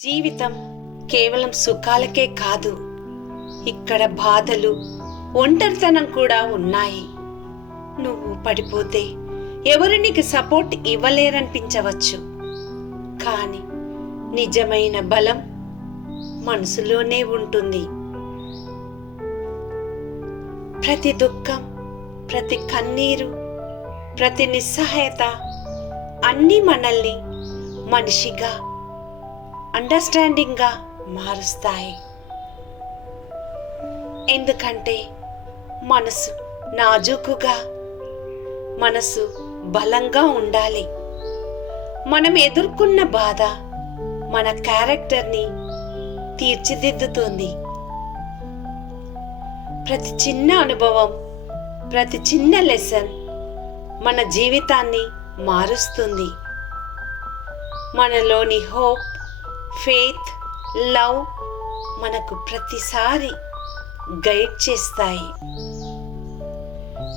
జీవితం కేవలం సుఖాలకే కాదు ఇక్కడ బాధలు ఒంటరితనం కూడా ఉన్నాయి. నువ్వు పడిపోతే ఎవరు నీకు సపోర్ట్ ఇవ్వలేరనిపించవచ్చు. కానీ నిజమైన బలం మనసులోనే ఉంటుంది. ప్రతి దుఃఖం ప్రతి కన్నీరు ప్రతి నిస్సహాయత అన్నీ మనల్ని మనిషిగా అండర్స్టాండింగ్గా మారుస్తాయి. ఎందుకంటే మనసు నాజూకుగా మనసు బలంగా ఉండాలి. మనం ఎదుర్కొన్న బాధ మన క్యారెక్టర్ని తీర్చిదిద్దుతుంది. ప్రతి చిన్న అనుభవం ప్రతి చిన్న లెసన్ మన జీవితాన్ని మారుస్తుంది. మనలోని హోప్ ఫేత్ లవ్ మనకు ప్రతిసారి గైడ్ చేస్తాయి.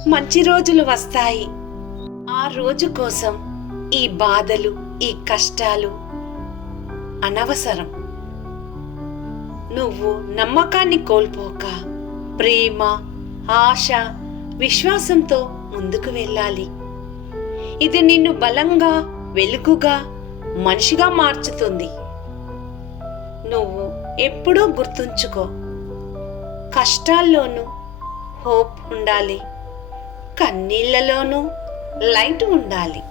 మంచి రోజులు వస్తాయి. ఆ రోజు కోసం ఈ బాధలు ఈ కష్టాలు అనవసరం. నువ్వు నమ్మకాన్ని కోల్పోక ప్రేమ ఆశ విశ్వాసంతో ముందుకు వెళ్ళాలి. ఇది నిన్ను బలంగా వెలుగుగా మనిషిగా మార్చుతుంది. నువ్వు ఎప్పుడూ గుర్తుంచుకో. కష్టాల్లోనూ హోప్ ఉండాలి. కన్నీళ్ళలోనూ లైట్ ఉండాలి.